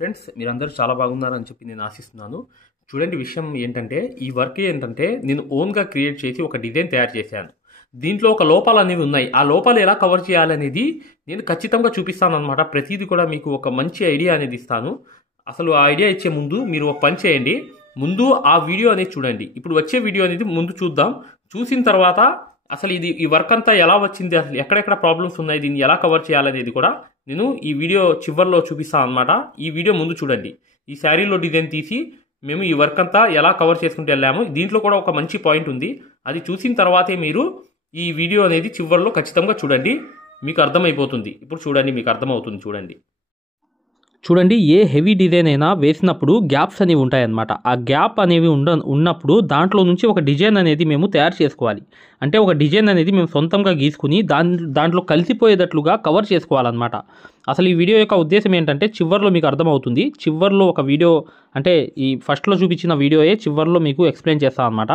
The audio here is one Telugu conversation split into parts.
ఫ్రెండ్స్ మీరందరూ చాలా బాగున్నారని చెప్పి నేను ఆశిస్తున్నాను. చూడండి విషయం ఏంటంటే ఈ వర్క్ ఏంటంటే నేను ఓన్‌గా క్రియేట్ చేసి ఒక డిజైన్ తయారు చేశాను. దీంట్లో ఒక లోపాలనేవి ఉన్నాయి. ఆ లోపాలు ఎలా కవర్ చేయాలనేది నేను ఖచ్చితంగా చూపిస్తాననమాట. ప్రతీది కూడా మీకు ఒక మంచి ఐడియా అనేది ఇస్తాను. అసలు ఆ ఐడియా ఇచ్చే ముందు మీరు ఒక పని చేయండి. ముందు ఆ వీడియో అనేది చూడండి. ఇప్పుడు వచ్చే వీడియో అనేది ముందు చూద్దాం. చూసిన తర్వాత అసలు ఈ వర్క్ అంతా ఎలా వచ్చింది, అసలు ఎక్కడెక్కడ ప్రాబ్లమ్స్ ఉన్నాయి, దీన్ని ఎలా కవర్ చేయాలనేది కూడా నేను ఈ వీడియో చివర్లో చూపిస్తాను అనమాట. ఈ వీడియో ముందు చూడండి. ఈ శారీలో డిజైన్ తీసి మేము ఈ వర్క్ అంతా ఎలా కవర్ చేసుకుంటూ వెళ్ళాము. దీంట్లో కూడా ఒక మంచి పాయింట్ ఉంది. అది చూసిన తర్వాతే మీరు ఈ వీడియో అనేది చివర్లో ఖచ్చితంగా చూడండి. మీకు అర్థమైపోతుంది. ఇప్పుడు చూడండి, మీకు అర్థమవుతుంది చూడండి. చూడండి, ఏ హెవీ డిజైన్ అయినా వేసినప్పుడు గ్యాప్స్ అనేవి ఉంటాయన్నమాట. ఆ గ్యాప్ అనేవి ఉన్నప్పుడు దాంట్లో నుంచి ఒక డిజైన్ అనేది మేము తయారు చేసుకోవాలి. అంటే ఒక డిజైన్ అనేది మేము సొంతంగా గీసుకుని దాంట్లో కలిసిపోయేటట్లుగా కవర్ చేసుకోవాలన్నమాట. అసలు ఈ వీడియో యొక్క ఉద్దేశం ఏంటంటే చివర్లో మీకు అర్థమవుతుంది. చివర్లో ఒక వీడియో అంటే ఈ ఫస్ట్లో చూపించిన వీడియోయే చివర్లో మీకు ఎక్స్ప్లెయిన్ చేస్తాను అనమాట.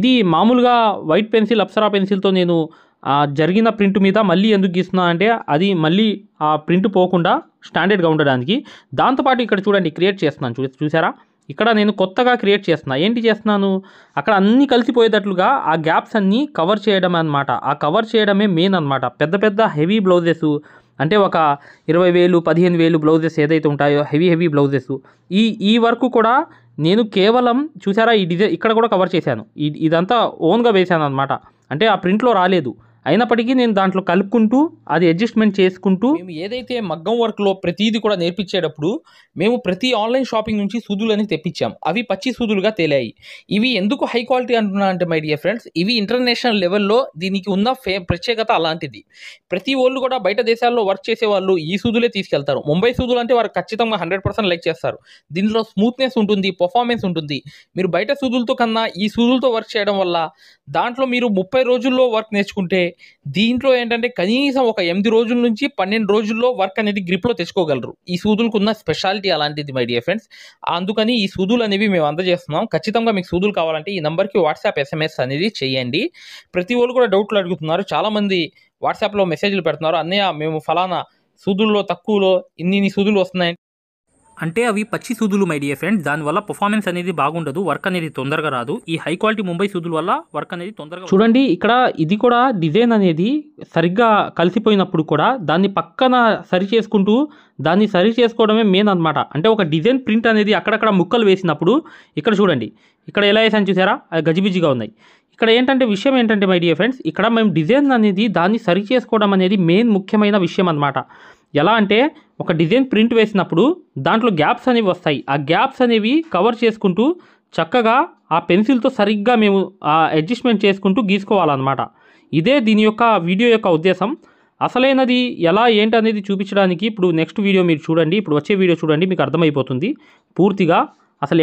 ఇది మామూలుగా వైట్ పెన్సిల్, అప్సరా పెన్సిల్తో నేను జరిగిన ప్రింట్ మీద మళ్ళీ ఎందుకు గీస్తున్నా అంటే అది మళ్ళీ ఆ ప్రింట్ పోకుండా స్టాండర్డ్గా ఉండడానికి. దాంతోపాటు ఇక్కడ చూడండి క్రియేట్ చేస్తున్నాను, చూసారా? ఇక్కడ నేను కొత్తగా క్రియేట్ చేస్తున్నా. ఏంటి చేస్తున్నాను, అక్కడ అన్నీ కలిసిపోయేటట్లుగా ఆ గ్యాప్స్ అన్నీ కవర్ చేయడం అనమాట. ఆ కవర్ చేయడమే మెయిన్ అనమాట. పెద్ద పెద్ద హెవీ బ్లౌజెస్ అంటే ఒక 20,000 15,000 బ్లౌజెస్ ఏదైతే ఉంటాయో హెవీ బ్లౌజెస్, ఈ వర్క్ కూడా నేను కేవలం చూసారా ఈ డిజైన్ ఇక్కడ కూడా కవర్ చేశాను. ఇదంతా ఓన్గా వేశాను అనమాట. అంటే ఆ ప్రింట్లో రాలేదు. అయినప్పటికీ నేను దాంట్లో కలుపుకుంటూ అది అడ్జస్ట్మెంట్ చేసుకుంటూ మేము ఏదైతే మగ్గం వర్క్లో ప్రతిదీ కూడా నేర్పించేటప్పుడు మేము ప్రతి ఆన్లైన్ షాపింగ్ నుంచి సూదులని తెప్పించాం. అవి పచ్చి సూదులుగా తేలాయి. ఇవి ఎందుకు హై క్వాలిటీ అంటున్నా అంటే మై డియర్ ఫ్రెండ్స్, ఇవి ఇంటర్నేషనల్ లెవెల్లో దీనికి ఉన్న ప్రత్యేకత అలాంటిది. ప్రతి వాళ్ళు కూడా బయట దేశాల్లో వర్క్ చేసే వాళ్ళు ఈ సూదులే తీసుకెళ్తారు. ముంబై సూదులు అంటే వారు ఖచ్చితంగా 100% లైక్ చేస్తారు. దీనిలో స్మూత్నెస్ ఉంటుంది, పర్ఫార్మెన్స్ ఉంటుంది. మీరు బయట సూదులతో కన్నా ఈ సూదులతో వర్క్ చేయడం వల్ల దాంట్లో మీరు 30 రోజుల్లో వర్క్ నేర్చుకుంటే దీంట్లో ఏంటంటే కనీసం ఒక 8 రోజుల నుంచి 12 రోజుల్లో వర్క్ అనేది గ్రిప్లో తెచ్చుకోగలరు. ఈ సూదులకు ఉన్న స్పెషాలిటీ అలాంటిది మై డియర్ ఫ్రెండ్స్. అందుకని ఈ సూదులు అనేవి మేము అందజేస్తున్నాం. ఖచ్చితంగా మీకు సూదులు కావాలంటే ఈ నెంబర్కి వాట్సాప్ SMS అనేది చేయండి. ప్రతి వాళ్ళు కూడా డౌట్లు అడుగుతున్నారు. చాలామంది వాట్సాప్లో మెసేజ్లు పెడుతున్నారు, అన్నయ్య మేము ఫలానా సూదుల్లో తక్కువలో ఇన్ని సూదులు వస్తున్నాయి అంటే అవి పచ్చి సూదులు మై డియర్ ఫ్రెండ్స్. దానివల్ల పర్ఫార్మెన్స్ అనేది బాగుండదు, వర్క్ అనేది తొందరగా రాదు. ఈ హై క్వాలిటీ ముంబై సూదుల వల్ల వర్క్ అనేది తొందరగా. చూడండి ఇక్కడ ఇది కూడా డిజైన్ అనేది సరిగ్గా కలిసిపోయినప్పుడు కూడా దాన్ని పక్కన సరి చేసుకుంటూ దాన్ని సరి చేసుకోవడమే మెయిన్ అనమాట. అంటే ఒక డిజైన్ ప్రింట్ అనేది అక్కడక్కడ ముక్కలు వేసినప్పుడు ఇక్కడ చూడండి, ఇక్కడ ఎలా వేసాను చూసారా, అది గజిబిజిగా ఉన్నాయి. ఇక్కడ ఏంటంటే విషయం ఏంటంటే మై డియర్ ఫ్రెండ్స్, ఇక్కడ మేము డిజైన్ అనేది దాన్ని సరి చేసుకోవడం అనేది మెయిన్ ముఖ్యమైన విషయం అనమాట. ఎలా అంటే ఒక డిజైన్ ప్రింట్ వేసినప్పుడు దాంట్లో గ్యాప్స్ అనేవి వస్తాయి. ఆ గ్యాప్స్ అనేవి కవర్ చేసుకుంటూ చక్కగా ఆ పెన్సిల్తో సరిగ్గా మేము అడ్జస్ట్మెంట్ చేసుకుంటూ గీసుకోవాలన్నమాట. ఇదే దీని యొక్క వీడియో యొక్క ఉద్దేశం. అసలైనది ఎలా ఏంటనేది చూపించడానికి ఇప్పుడు నెక్స్ట్ వీడియో మీరు చూడండి. ఇప్పుడు వచ్చే వీడియో చూడండి, మీకు అర్థమైపోతుంది పూర్తిగా అసలు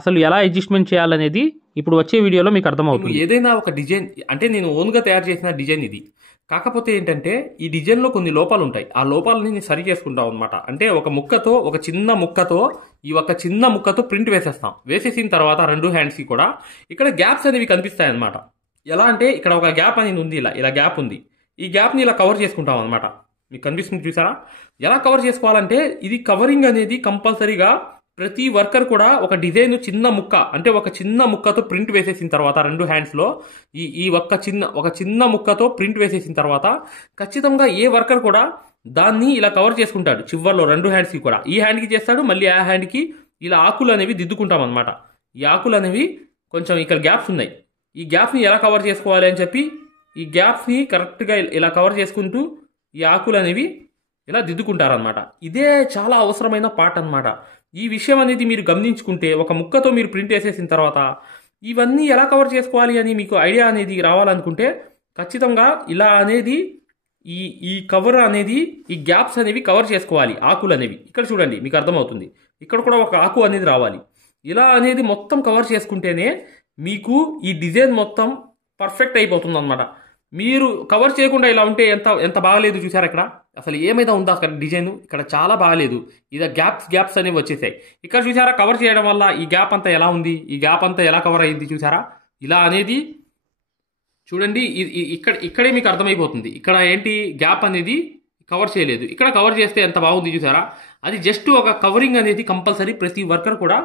అసలు ఎలా అడ్జస్ట్మెంట్ చేయాలనేది ఇప్పుడు వచ్చే వీడియోలో మీకు అర్థమవుతుంది. ఏదైనా ఒక డిజైన్ అంటే నేను ఓన్గా తయారు చేసిన డిజైన్ ఇది. కాకపోతే ఏంటంటే ఈ డిజైన్లో కొన్ని లోపాలు ఉంటాయి. ఆ లోపాలని నేను సరి చేసుకుంటాం అనమాట. అంటే ఒక చిన్న ముక్కతో ప్రింట్ వేసేస్తాం. వేసేసిన తర్వాత 2 హ్యాండ్స్కి కూడా ఇక్కడ గ్యాప్స్ అనేవి కనిపిస్తాయి అనమాట. ఎలా అంటే ఇక్కడ ఒక గ్యాప్ అనేది ఉంది, ఇలా గ్యాప్ ఉంది. ఈ గ్యాప్ని ఇలా కవర్ చేసుకుంటాం అనమాట. మీకు కనిపిస్తుంది చూసారా? ఎలా కవర్ చేసుకోవాలంటే ఇది కవరింగ్ అనేది కంపల్సరీగా ప్రతి వర్కర్ కూడా ఒక డిజైన్ ఒక చిన్న ముక్కతో ప్రింట్ వేసేసిన తర్వాత 2 హ్యాండ్స్లో ఒక చిన్న ముక్కతో ప్రింట్ వేసేసిన తర్వాత ఖచ్చితంగా ఏ వర్కర్ కూడా దాన్ని ఇలా కవర్ చేసుకుంటాడు. చివర్లో 2 హ్యాండ్స్కి కూడా ఈ హ్యాండ్కి చేస్తాడు, మళ్ళీ ఆ హ్యాండ్కి ఇలా ఆకులు అనేవి దిద్దుకుంటాం అనమాట. ఈ ఆకులు అనేవి కొంచెం ఇక్కడ గ్యాప్స్ ఉన్నాయి. ఈ గ్యాప్ని ఎలా కవర్ చేసుకోవాలి అని చెప్పి ఈ గ్యాప్స్ని కరెక్ట్గా ఇలా కవర్ చేసుకుంటూ ఈ ఆకులు అనేవి ఇలా దిద్దుకుంటారనమాట. ఇదే చాలా అవసరమైన పార్ట్ అనమాట. ఈ విషయం అనేది మీరు గమనించుకుంటే ఒక ముక్కతో మీరు ప్రింట్ వేసేసిన తర్వాత ఇవన్నీ ఎలా కవర్ చేసుకోవాలి అని మీకు ఐడియా అనేది రావాలనుకుంటే ఖచ్చితంగా ఇలా అనేది ఈ కవర్ అనేది ఈ గ్యాప్స్ అనేవి కవర్ చేసుకోవాలి. ఆకులు అనేవి ఇక్కడ చూడండి, మీకు అర్థమవుతుంది. ఇక్కడ కూడా ఒక ఆకు అనేది రావాలి. ఇలా అనేది మొత్తం కవర్ చేసుకుంటేనే మీకు ఈ డిజైన్ మొత్తం పర్ఫెక్ట్ అయిపోతుంది అనమాట. మీరు కవర్ చేయకుండా ఇలా ఉంటే ఎంత బాగలేదు చూసారా? ఇక్కడ అసలు ఏమైనా ఉందా అక్కడ డిజైన్? ఇక్కడ చాలా బాగలేదు. ఇది గ్యాప్స్ అనేవి వచ్చేసాయి. ఇక్కడ చూసారా కవర్ చేయడం వల్ల ఈ గ్యాప్ అంతా ఎలా ఉంది, ఈ గ్యాప్ అంతా ఎలా కవర్ అయింది చూసారా? ఇలా అనేది చూడండి, ఇక్కడే మీకు అర్థమైపోతుంది. ఇక్కడ ఏంటి గ్యాప్ అనేది కవర్ చేయలేదు. ఇక్కడ కవర్ చేస్తే ఎంత బాగుంది చూసారా? అది జస్ట్ ఒక కవరింగ్ అనేది కంపల్సరీ ప్రతి వర్కర్ కూడా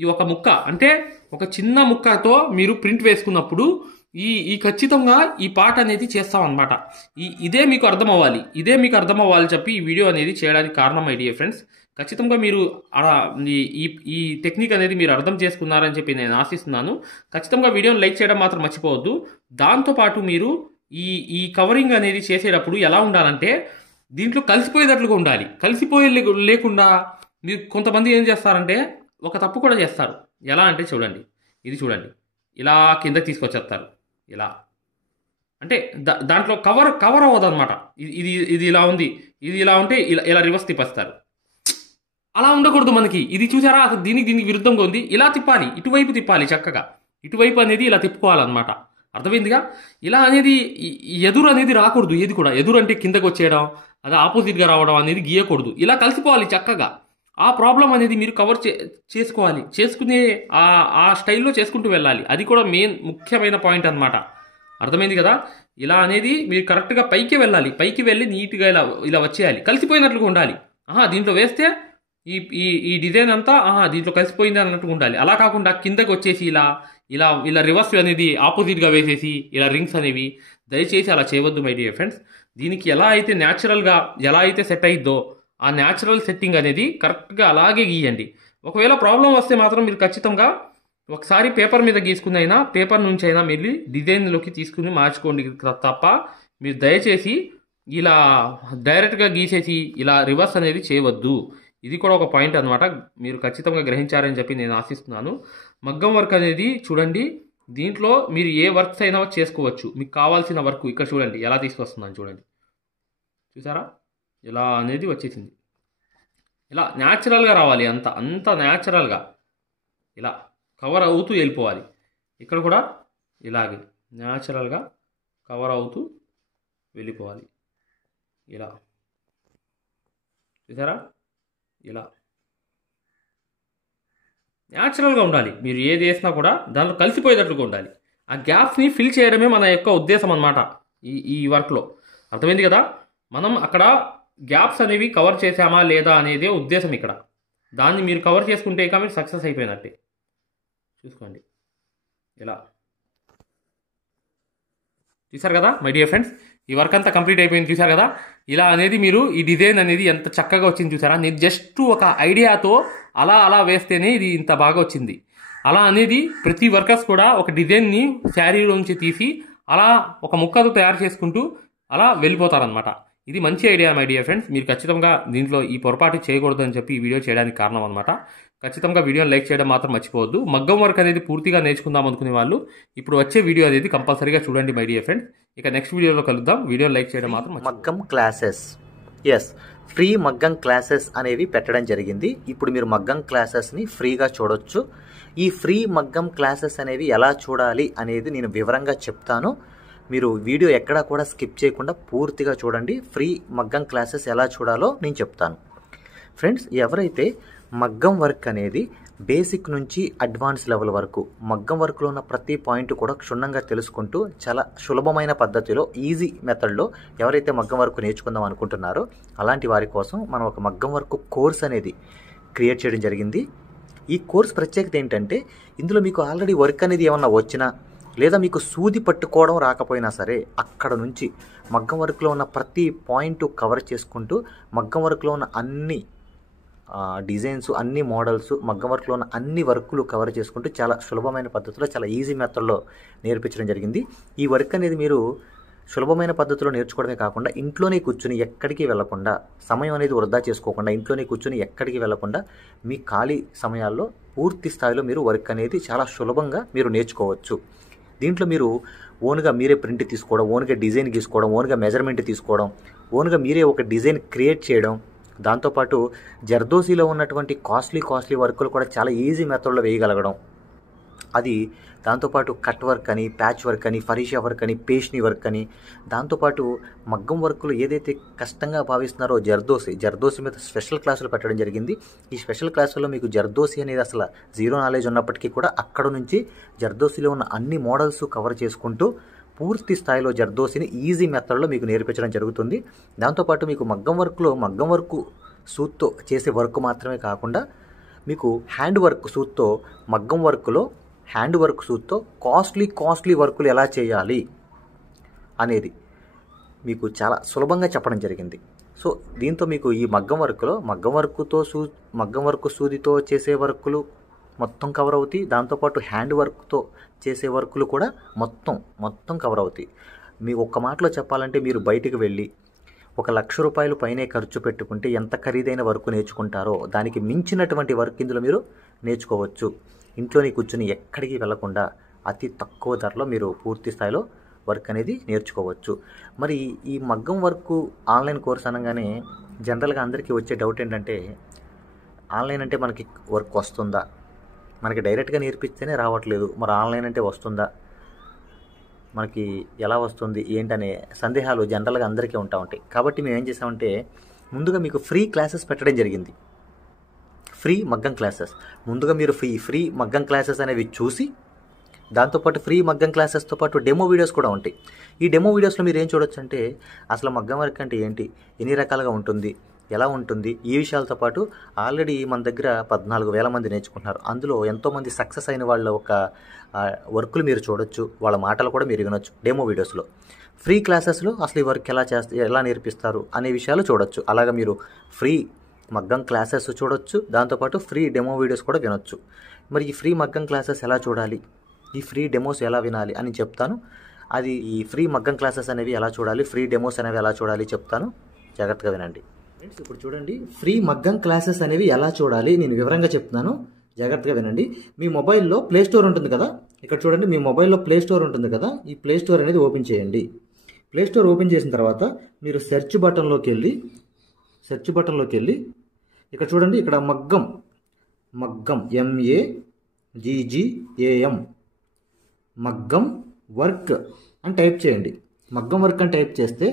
ఈ ఒక ముక్క అంటే ఒక చిన్న ముక్కతో మీరు ప్రింట్ వేసుకున్నప్పుడు ఈ ఖచ్చితంగా ఈ పార్ట్ అనేది చేస్తాం అనమాట. ఇదే మీకు అర్థం అవ్వాలి చెప్పి ఈ వీడియో అనేది చేయడానికి కారణం మై డియర్ ఫ్రెండ్స్. ఖచ్చితంగా మీరు ఈ టెక్నిక్ అనేది మీరు అర్థం చేసుకున్నారని చెప్పి నేను ఆశిస్తున్నాను. ఖచ్చితంగా వీడియోని లైక్ చేయడం మాత్రం మర్చిపోవద్దు. దాంతోపాటు మీరు ఈ కవరింగ్ అనేది చేసేటప్పుడు ఎలా ఉండాలంటే దీంట్లో కలిసిపోయేటట్లుగా ఉండాలి. లేకుండా మీరు కొంతమంది ఏం చేస్తారంటే ఒక తప్పు కూడా చేస్తారు. ఎలా అంటే చూడండి, ఇది చూడండి, ఇలా కిందకి తీసుకొచ్చేస్తారు. ఇలా అంటే దాంట్లో కవర్ అవ్వదు అనమాట. ఇది ఇలా ఉంది, ఇది ఇలా ఉంటే ఇలా రివర్స్ తిప్పేస్తారు. అలా ఉండకూడదు మనకి. ఇది చూసారా, అసలు దీనికి విరుద్ధంగా ఉంది. ఇలా తిప్పాలి, ఇటువైపు తిప్పాలి చక్కగా. ఇటువైపు అనేది ఇలా తిప్పుకోవాలన్నమాట. అర్థమైందిగా? ఇలా అనేది ఎదురు అనేది రాకూడదు. ఏది కూడా ఎదురు అంటే కిందకు వచ్చేయడం, అది ఆపోజిట్గా రావడం అనేది గీయకూడదు. ఇలా కలిసిపోవాలి చక్కగా. ఆ ప్రాబ్లం అనేది మీరు కవర్ చేసుకోవాలి. చేసుకునే ఆ స్టైల్లో చేసుకుంటూ వెళ్ళాలి. అది కూడా ముఖ్యమైన పాయింట్ అనమాట. అర్థమైంది కదా? ఇలా అనేది మీరు కరెక్ట్గా పైకి వెళ్ళాలి. పైకి వెళ్ళి నీట్గా ఇలా వచ్చేయాలి. కలిసిపోయినట్లుగా ఉండాలి. దీంట్లో వేస్తే ఈ డిజైన్ అంతా దీంట్లో కలిసిపోయింది అన్నట్టుగా ఉండాలి. అలా కాకుండా కిందకి వచ్చేసి ఇలా రివర్స్ అనేది ఆపోజిట్గా వేసేసి ఇలా రింగ్స్ అనేవి దయచేసి అలా చేయవద్దు మై డియర్ ఫ్రెండ్స్. దీనికి ఎలా అయితే న్యాచురల్గా ఎలా అయితే సెట్ అయిద్దో ఆ న్యాచురల్ సెట్టింగ్ అనేది కరెక్ట్గా అలాగే గీయండి. ఒకవేళ ప్రాబ్లం వస్తే మాత్రం మీరు ఖచ్చితంగా ఒకసారి పేపర్ మీద గీసుకునైనా పేపర్ నుంచి అయినా వెళ్ళి డిజైన్లోకి తీసుకుని మార్చుకోండి తప్ప మీరు దయచేసి ఇలా డైరెక్ట్గా గీసేసి ఇలా రివర్స్ అనేది చేయవద్దు. ఇది కూడా ఒక పాయింట్ అనమాట. మీరు ఖచ్చితంగా గ్రహించారని చెప్పి నేను ఆశిస్తున్నాను. మగ్గం వర్క్ అనేది చూడండి, దీంట్లో మీరు ఏ వర్క్స్ అయినా చేసుకోవచ్చు. మీకు కావాల్సిన వర్క్ ఇక్కడ చూడండి ఎలా తీసుకొస్తున్నాను చూడండి. చూసారా, ఇలా అనేది వచ్చేసింది. ఇలా న్యాచురల్గా రావాలి. అంత న్యాచురల్గా ఇలా కవర్ అవుతూ వెళ్ళిపోవాలి. ఇక్కడ కూడా ఇలాగే న్యాచురల్గా కవర్ అవుతూ వెళ్ళిపోవాలి. ఇలా చూసారా, ఇలా న్యాచురల్గా ఉండాలి. మీరు ఏది వేసినా కూడా దాంట్లో కలిసిపోయేటట్లుగా ఉండాలి. ఆ గ్యాప్స్ని ఫిల్ చేయడమే మన యొక్క ఉద్దేశం అన్నమాట ఈ వర్క్లో. అర్థమైంది కదా? మనం అక్కడ గ్యాప్స్ అనేవి కవర్ చేసామా లేదా అనేదే ఉద్దేశం ఇక్కడ. దాన్ని మీరు కవర్ చేసుకుంటే ఇక మీరు సక్సెస్ అయిపోయినట్టే. చూసుకోండి, ఇలా చూసారు కదా మై డియర్ ఫ్రెండ్స్. ఈ వర్క్ అంతా కంప్లీట్ అయిపోయింది. చూసారు కదా, ఇలా అనేది మీరు ఈ డిజైన్ అనేది ఎంత చక్కగా వచ్చింది చూసారా. నేను జస్ట్ ఒక ఐడియాతో అలా వేస్తేనే ఇది ఇంత బాగా వచ్చింది. అలా అనేది ప్రతి వర్కర్స్ కూడా ఒక డిజైన్ని శారీలోంచి తీసి అలా ఒక ముక్కతో తయారు చేసుకుంటూ అలా వెళ్ళిపోతారనమాట. ఇది మంచి ఐడియా మై డియర్ ఫ్రెండ్స్. మీరు ఖచ్చితంగా దీంట్లో ఈ పొరపాటు చేయకూడదని చెప్పి ఈ వీడియో చేయడానికి కారణం అనమాట. ఖచ్చితంగా వీడియోని లైక్ చేయడం మాత్రం మర్చిపోవద్దు. మగ్గం వర్క్ అనేది పూర్తిగా నేర్చుకుందాం అనుకునే వాళ్ళు ఇప్పుడు వచ్చే వీడియో అనేది కంపల్సరీగా చూడండి మై డియర్ ఫ్రెండ్స్. ఇక నెక్స్ట్ వీడియోలో కలుద్దాం. వీడియోని లైక్ చేయడం మాత్రం మగ్గం క్లాసెస్, ఫ్రీ మగ్గం క్లాసెస్ అనేవి పెట్టడం జరిగింది. ఇప్పుడు మీరు మగ్గం క్లాసెస్ని ఫ్రీగా చూడొచ్చు. ఈ ఫ్రీ మగ్గం క్లాసెస్ అనేవి ఎలా చూడాలి అనేది నేను వివరంగా చెప్తాను. మీరు వీడియో ఎక్కడా కూడా స్కిప్ చేయకుండా పూర్తిగా చూడండి. ఫ్రీ మగ్గం క్లాసెస్ ఎలా చూడాలో నేను చెప్తాను. ఫ్రెండ్స్, ఎవరైతే మగ్గం వర్క్ అనేది బేసిక్ నుంచి అడ్వాన్స్ లెవెల్ వరకు మగ్గం వర్క్లో ఉన్న ప్రతి పాయింట్ కూడా క్షుణ్ణంగా తెలుసుకుంటూ చాలా సులభమైన పద్ధతిలో ఈజీ మెథడ్లో ఎవరైతే మగ్గం వర్క్ నేర్చుకుందాం అనుకుంటున్నారో అలాంటి వారి కోసం మనం ఒక మగ్గం వర్క్ కోర్స్ అనేది క్రియేట్ చేయడం జరిగింది. ఈ కోర్స్ ప్రత్యేకత ఏంటంటే ఇందులో మీకు ఆల్రెడీ వర్క్ అనేది ఏమన్నా వచ్చినా లేదా మీకు సూది పట్టుకోవడం రాకపోయినా సరే అక్కడ నుంచి మగ్గం వర్క్లో ఉన్న ప్రతి పాయింట్ కవర్ చేసుకుంటూ మగ్గం వర్క్లో ఉన్న అన్ని డిజైన్స్, అన్ని మోడల్స్, మగ్గం వర్క్లో ఉన్న అన్ని వర్కులు కవర్ చేసుకుంటూ చాలా సులభమైన పద్ధతిలో చాలా ఈజీ మెథడ్లో నేర్పించడం జరిగింది. ఈ వర్క్ అనేది మీరు సులభమైన పద్ధతిలో నేర్చుకోవడమే కాకుండా ఇంట్లోనే కూర్చుని ఎక్కడికి వెళ్లకుండా, సమయం అనేది వృధా చేసుకోకుండా ఇంట్లోనే కూర్చుని ఎక్కడికి వెళ్లకుండా మీ ఖాళీ సమయాల్లో పూర్తి స్థాయిలో మీరు వర్క్ అనేది చాలా సులభంగా మీరు నేర్చుకోవచ్చు. దీంట్లో మీరు ఓన్గా మీరే ప్రింట్ తీసుకోవడం, ఓన్గా డిజైన్ గీసుకోవడం, ఓన్గా మెజర్మెంట్ తీసుకోవడం, ఓన్గా మీరే ఒక డిజైన్ క్రియేట్ చేయడం, దాంతోపాటు జర్దోసీలో ఉన్నటువంటి కాస్ట్లీ వర్కులు కూడా చాలా ఈజీ మెథడ్లో వేయగలగడం, అది దాంతోపాటు కట్ వర్క్ అని, ప్యాచ్ వర్క్ అని, ఫరీషా వర్క్ అని, పేష్ని వర్క్ అని, దాంతోపాటు మగ్గం వర్కులు ఏదైతే కష్టంగా భావిస్తున్నారో జర్దోసి మీద స్పెషల్ క్లాసులు పెట్టడం జరిగింది. ఈ స్పెషల్ క్లాసుల్లో మీకు జర్దోసి అనేది అసలు జీరో నాలెడ్జ్ ఉన్నప్పటికీ కూడా అక్కడ నుంచి జర్దోసిలో ఉన్న అన్ని మోడల్స్ కవర్ చేసుకుంటూ పూర్తి స్థాయిలో జర్దోసిని ఈజీ మెథడ్లో మీకు నేర్పించడం జరుగుతుంది. దాంతోపాటు మీకు మగ్గం వర్క్ సూత్తో చేసే వర్క్ మాత్రమే కాకుండా మీకు హ్యాండ్ వర్క్ సూత్తో, మగ్గం వర్క్లో హ్యాండ్ వర్క్ సూత్తో కాస్ట్లీ వర్కులు ఎలా చేయాలి అనేది మీకు చాలా సులభంగా చెప్పడం జరిగింది. సో దీంతో మీకు ఈ మగ్గం వర్క్ సూదితో చేసే వర్కులు మొత్తం కవర్ అవుతాయి. దాంతోపాటు హ్యాండ్ వర్క్తో చేసే వర్కులు కూడా మొత్తం కవర్ అవుతాయి. మీకు ఒక్క మాటలో చెప్పాలంటే మీరు బయటికి వెళ్ళి ₹1,00,000 పైనే ఖర్చు పెట్టుకుంటే ఎంత ఖరీదైన వర్క్ నేర్చుకుంటారో దానికి మించినటువంటి వర్క్ ఇందులో మీరు నేర్చుకోవచ్చు. ఇంట్లోనే కూర్చుని ఎక్కడికి వెళ్లకుండా అతి తక్కువ ధరలో మీరు పూర్తి స్థాయిలో వర్క్ అనేది నేర్చుకోవచ్చు. మరి ఈ మగ్గం వర్క్ ఆన్లైన్ కోర్స్ అనగానే జనరల్గా అందరికీ వచ్చే డౌట్ ఏంటంటే, ఆన్లైన్ అంటే మనకి వర్క్ వస్తుందా, మనకి డైరెక్ట్గా నేర్పిస్తేనే రావట్లేదు, మరి ఆన్లైన్ అంటే వస్తుందా, మనకి ఎలా వస్తుంది ఏంటనే సందేహాలు జనరల్గా అందరికీ ఉంటాయి. కాబట్టి మేము ఏం చేసామంటే, ముందుగా మీకు ఫ్రీ క్లాసెస్ పెట్టడం జరిగింది. ఫ్రీ మగ్గం క్లాసెస్ ముందుగా మీరు ఫ్రీ మగ్గం క్లాసెస్ అనేవి చూసి, దాంతోపాటు ఫ్రీ మగ్గం క్లాసెస్తో పాటు డెమో వీడియోస్ కూడా ఉంటాయి. ఈ డెమో వీడియోస్లో మీరు ఏం చూడొచ్చు అంటే, అసలు మగ్గం వర్క్ అంటే ఏంటి, ఎన్ని రకాలుగా ఉంటుంది, ఎలా ఉంటుంది, ఈ విషయాలతో పాటు ఆల్రెడీ మన దగ్గర 14,000 మంది నేర్చుకుంటున్నారు. అందులో ఎంతోమంది సక్సెస్ అయిన వాళ్ళ ఒక వర్కులు మీరు చూడొచ్చు, వాళ్ళ మాటలు కూడా మీరు వినొచ్చు డెమో వీడియోస్లో. ఫ్రీ క్లాసెస్లో అసలు ఈ వర్క్ ఎలా నేర్పిస్తారు అనే విషయాలు చూడొచ్చు. అలాగా మీరు ఫ్రీ మగ్గం క్లాసెస్ చూడొచ్చు, దాంతోపాటు ఫ్రీ డెమో వీడియోస్ కూడా వినొచ్చు. మరి ఈ ఫ్రీ మగ్గం క్లాసెస్ ఎలా చూడాలి, ఈ ఫ్రీ డెమోస్ ఎలా వినాలి అని చెప్తాను. అది ఈ ఫ్రీ మగ్గం క్లాసెస్ అనేవి ఎలా చూడాలి, ఫ్రీ డెమోస్ అనేవి ఎలా చూడాలి చెప్తాను, జాగ్రత్తగా వినండి. ఫ్రెండ్స్, ఇప్పుడు చూడండి, ఫ్రీ మగ్గం క్లాసెస్ అనేవి ఎలా చూడాలి నేను వివరంగా చెప్తున్నాను, జాగ్రత్తగా వినండి. మీ మొబైల్లో ప్లే స్టోర్ ఉంటుంది కదా, ఇక్కడ చూడండి, మీ మొబైల్లో ప్లే స్టోర్ ఉంటుంది కదా, ఈ ప్లే స్టోర్ అనేది ఓపెన్ చేయండి. ప్లే స్టోర్ ఓపెన్ చేసిన తర్వాత మీరు సెర్చ్ బటన్లోకి వెళ్ళి ఇక్కడ చూడండి, ఇక్కడ మగ్గం MAGGAM మగ్గం వర్క్ అని టైప్ చేయండి. మగ్గం వర్క్ అని టైప్ చేస్తే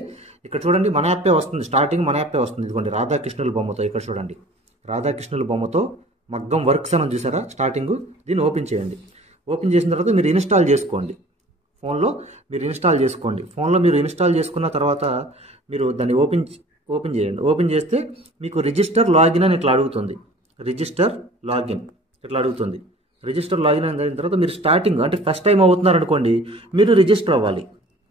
ఇక్కడ చూడండి మన యాపే వస్తుంది, స్టార్టింగ్ మన యాపే వస్తుంది. ఇదిగోండి రాధాకృష్ణుల బొమ్మతో, ఇక్కడ చూడండి రాధాకృష్ణుల బొమ్మతో మగ్గం వర్క్స్ అని చూసారా స్టార్టింగ్, దీన్ని ఓపెన్ చేయండి. ఓపెన్ చేసిన తర్వాత మీరు ఇన్స్టాల్ చేసుకోండి. ఫోన్లో మీరు ఇన్స్టాల్ చేసుకున్న తర్వాత మీరు దాన్ని ఓపెన్ చేయండి. ఓపెన్ చేస్తే మీకు రిజిస్టర్ లాగిన్ అని ఇట్లా అడుగుతుంది. రిజిస్టర్ లాగిన్ అయిన తర్వాత మీరు స్టార్టింగ్ అంటే ఫస్ట్ టైం అవుతున్నారు అనుకోండి, మీరు రిజిస్టర్ అవ్వాలి.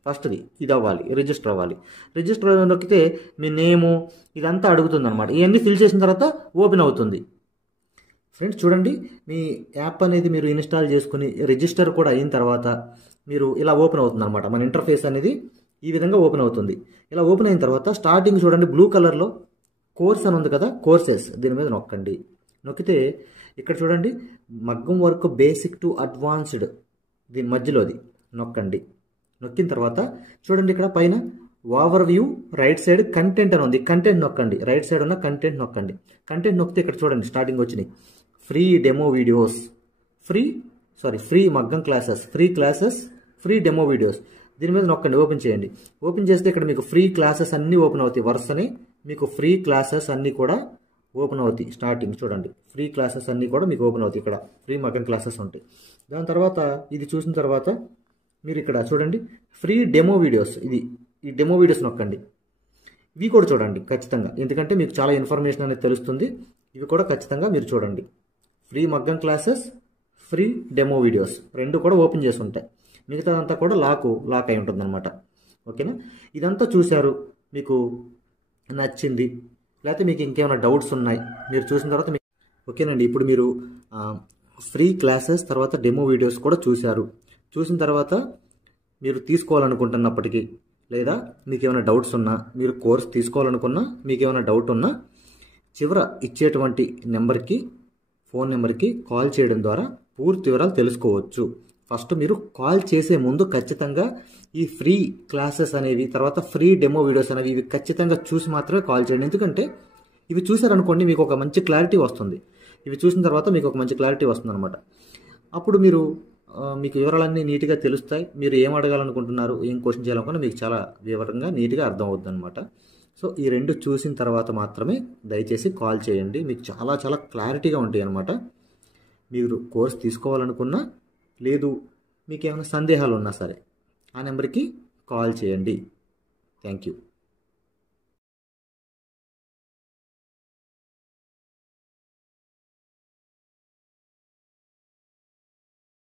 ఫస్ట్ది ఇది అవ్వాలి, రిజిస్టర్ అవ్వాలి. రిజిస్టర్ నొక్కితే మీ నేము ఇదంతా అడుగుతుంది అనమాట. ఇవన్నీ ఫిల్ చేసిన తర్వాత ఓపెన్ అవుతుంది. ఫ్రెండ్స్ చూడండి, మీ యాప్ అనేది మీరు ఇన్స్టాల్ చేసుకుని రిజిస్టర్ కూడా అయిన తర్వాత మీరు ఇలా ఓపెన్ అవుతుంది అనమాట. మన ఇంటర్ఫేస్ అనేది ఈ విధంగా ఓపెన్ అవుతుంది. ఇలా ఓపెన్ అయిన తర్వాత స్టార్టింగ్ చూడండి బ్లూ కలర్లో కోర్స్ అని ఉంది కదా, కోర్సెస్, దీని మీద నొక్కండి. నొక్కితే ఇక్కడ చూడండి మగ్గం వర్క్ బేసిక్ టు అడ్వాన్స్డ్, దీని మధ్యలోది నొక్కండి. నొక్కిన తర్వాత చూడండి ఇక్కడ పైన over view right side content అని ఉంది, కంటెంట్ నొక్కండి. రైట్ సైడ్ ఉన్న కంటెంట్ నొక్కండి. కంటెంట్ నొక్కితే ఇక్కడ చూడండి స్టార్టింగ్ వచ్చినాయి ఫ్రీ డెమో వీడియోస్, ఫ్రీ మగ్గం క్లాసెస్, ఫ్రీ డెమో వీడియోస్. దీని మీద నొక్కండి, ఓపెన్ చేయండి. ఓపెన్ చేస్తే ఇక్కడ మీకు ఫ్రీ క్లాసెస్ అన్నీ ఓపెన్ అవుతాయి. వరుసనే మీకు ఫ్రీ క్లాసెస్ అన్నీ కూడా ఓపెన్ అవుతాయి. స్టార్టింగ్ చూడండి ఫ్రీ క్లాసెస్ అన్నీ కూడా మీకు ఓపెన్ అవుతాయి. ఇక్కడ ఫ్రీ మగ్గం క్లాసెస్ ఉంటాయి. దాని తర్వాత ఇది చూసిన తర్వాత మీరు ఇక్కడ చూడండి ఫ్రీ డెమో వీడియోస్, ఈ డెమో వీడియోస్ నొక్కండి. ఇవి కూడా చూడండి ఖచ్చితంగా, ఎందుకంటే మీకు చాలా ఇన్ఫర్మేషన్ అనేది తెలుస్తుంది. ఇవి కూడా ఖచ్చితంగా మీరు చూడండి. ఫ్రీ మగ్గం క్లాసెస్, ఫ్రీ డెమో వీడియోస్ రెండు కూడా ఓపెన్ చేసి ఉంటాయి. మిగతాదంతా కూడా లాక్ అయి ఉంటుంది అనమాట. ఓకేనా, ఇదంతా చూశారు, మీకు నచ్చింది, లేకపోతే మీకు ఇంకేమైనా డౌట్స్ ఉన్నాయి మీరు చూసిన తర్వాత ఓకేనండి. ఇప్పుడు మీరు ఫ్రీ క్లాసెస్ తర్వాత డెమో వీడియోస్ కూడా చూసిన తర్వాత మీరు తీసుకోవాలనుకుంటున్నప్పటికీ, లేదా మీకు ఏమైనా డౌట్స్ ఉన్నా, మీరు కోర్స్ తీసుకోవాలనుకున్నా, మీకు ఏమైనా డౌట్ ఉన్నా చివర ఇచ్చేటువంటి ఫోన్ నెంబర్కి కాల్ చేయడం ద్వారా పూర్తి వివరాలు తెలుసుకోవచ్చు. ఫస్ట్ మీరు కాల్ చేసే ముందు ఖచ్చితంగా ఈ ఫ్రీ క్లాసెస్ అనేవి, తర్వాత ఫ్రీ డెమో వీడియోస్ అనేవి ఇవి ఖచ్చితంగా చూసి మాత్రమే కాల్ చేయండి. ఎందుకంటే ఇవి చూసారనుకోండి మీకు ఒక మంచి క్లారిటీ వస్తుంది. ఇవి చూసిన తర్వాత మీకు ఒక మంచి క్లారిటీ వస్తుంది అనమాట. అప్పుడు మీకు వివరాలన్నీ నీట్గా తెలుస్తాయి. మీరు ఏం అడగాలనుకుంటున్నారు, ఏం క్వశ్చన్ చేయాలనుకున్నా మీకు చాలా వివరంగా నీట్గా అర్థం అవుతుంది అనమాట. సో ఈ రెండు చూసిన తర్వాత మాత్రమే దయచేసి కాల్ చేయండి. మీకు చాలా చాలా క్లారిటీగా ఉంటాయి అనమాట. మీరు కోర్స్ తీసుకోవాలనుకున్నా, లేదు మీకు ఏమైనా సందేహాలు ఉన్నా సరే ఆ నెంబర్కి కాల్ చేయండి. Thank you.